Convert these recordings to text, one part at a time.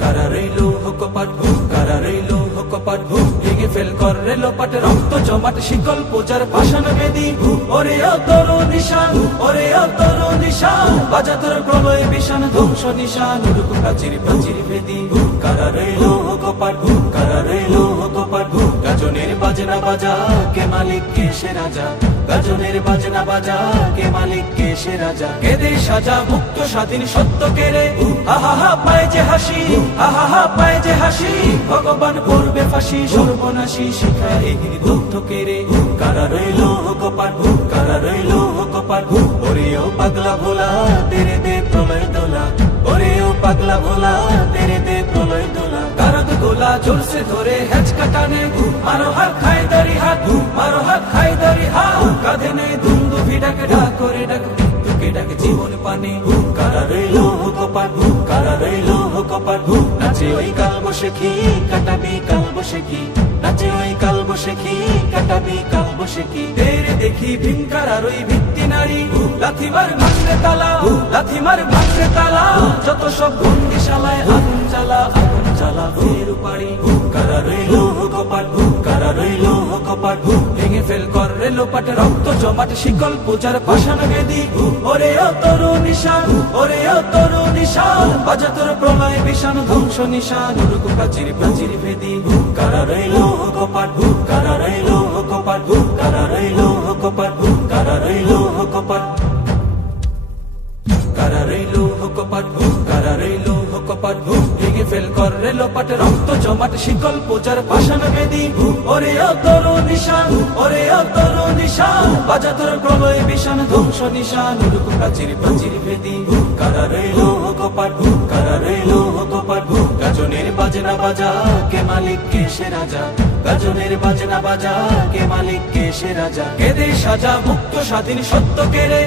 কারা রইল কপাট, কারা রইল কপাট, ভেঙে ফেল কর রেলোপাট, রক্ত জমাট শিকল পূজার পাষাণ বেদী, ওরে অতর নিশান, ওরে অতর নিশান, বাজা তোর প্রলয় বিষান ধ্বংস নিশান, উড়ুক প্রাচীর প্রাচীর বেদী, কারা রইল কপাট, কারা রইল কপাট, গাজনের বাজনা বাজা কে মালিক কে সে রাজা, গাজনের বাজনা বাজা কে মালিক কে সে রাজা, কেদে সাজা মুক্ত স্বাধীন সত্য কেড়ে, আহা পায় যে হাসি, আহা পায় যে হাসি, ভগবান করবে ফাঁসি সর্বনাশী, শিখায় এগিয়ে দগ্ধ কেড়ে, কারা রইল কপাট, কারা রইল কপাট, ওরে ও পাগলা ভোলা তেরে দে প্রলয় দোলা, ওরে ও পাগলা ভোলা তেরে দে প্রলয় দোলা, কারাত গোলা জোরসে ধরে হেঁচকা টানে, মারো হাত হায়দারি হাত, মারো হাত হায়দারি হাত, কাঁধে নেই দুন্দুভি ডাকে ডাক করে ডাক মৃত্যুকে ডাকে জীবন পানে, কারা রইল কপাট, কারা রইল কপাট, নাচে ওই কাল বসেখি কাটাবি কাল বসেখি, নাচে ওই কাল বসেখি কাটাবি কাল বসেখি, তেরে দেখি ভিনকার আর ওই ভিত্তি নারী, লাথিমার ভাঙরে তালা, লাথিমার ভাঙরে তালা, যত সব বন্দিশালায় আগুন জ্বালা, আগুন জ্বালা ফের পাড়ি, কারা রইল কপাট, কারা রইল কপাট, ভেঙে ফেল কর রেলোপাট, রক্ত জমাট শিকল পূজার পাষাণ বেদী, ওরে অতর নিশান, ওরে অতর নিশান, বাজা তোর প্রলয় বিষান ধ্বংস নিশান, উড়ুক প্রাচীর প্রাচীর বেদী, কারা রইল কপাট, কারা রইল কপাট, কারা রইল কপাট, কারা রইল কপাট, কারা রইল কপাট, কারা রইল কপাট, ভেঙে ফেল কর রেলোপাট, রক্ত জমাট শিকল পূজার পাষাণ বেদী, ওরে অতর নিশান, ওরে অতর নিশান, বাজা তোর প্রলয় বিষান ধ্বংস নিশান, উড়ুক প্রাচীর প্রাচীর বেদী, কারা রইল কপাট, কারা রইল কপাট, গাজনের বাজনা বাজা কে মালিক কে সে রাজা, গাজনের বাজনা বাজা কে মালিক কে সে রাজা, কেদে সাজা মুক্ত স্বাধীন সত্য কেড়ে,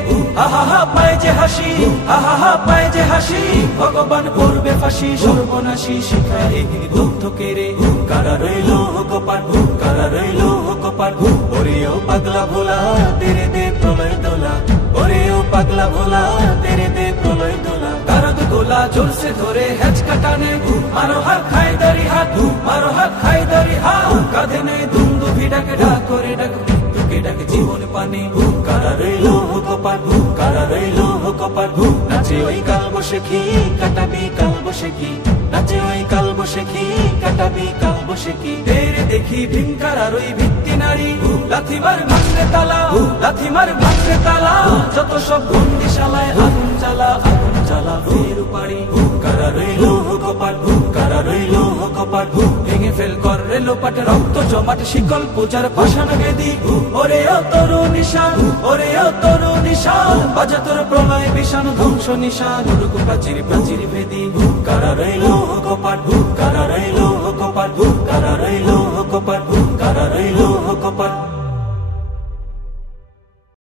আহা পায় যে হাসি, আহা পায় যে হাসি, ভগবান করবে ফাঁসি সর্বনাশী, শিখায় এগিয়ে দগ্ধ কেড়ে, কারা রইল কপাট, কারা রইল কপাট, ওরে ও পাগলা ভোলা তেরে দে প্রলয় দোলা, ওরে ও পাগলা ভোলা তেরে দে প্রলয় দোলা, কারাত গোলা জোরসে ধরে হেঁচকা টানে, মারো হাত হায়দারি হাত, মারো হাত হায়দারি হাত, কাঁধে নেই দুন্দুভি ডাকে ডাক করে ডাক মৃত্যুকে ডাকে জীবন পানে, কারা রইল কপাট, কারা রইল কপাট, নাচে ওই কাল বসেখি কাটাবি কাল বসেখি, নাচে ওই কাল বসেখি কাটাবি কাল বসেখি, তেরে দেখি ভিনকার আর ওই ভিত্তি নারী, লাথিমার ভাঙরে তালা, লাথিমার ভাঙরে তালা, যত সব বন্দিশালায় আগুন জ্বালা, আগুন জ্বালা ফের পাড়ি, কারা রইল কপাট, কারা রইল কপাট, ভেঙে ফেল কর রেলোপাট, রক্ত জমাট শিকল পূজার পাষাণ বেদী, ওরে অতর নিশান, ওরে অতর নিশান, বাজা তোর প্রলয় বিষান ধ্বংস নিশান, উড়ুক প্রাচীর প্রাচীর বেদী, কারা রইল কপাট, কারা রইল কপাট, কারা রইল কপাট, কারা রইল কপাট।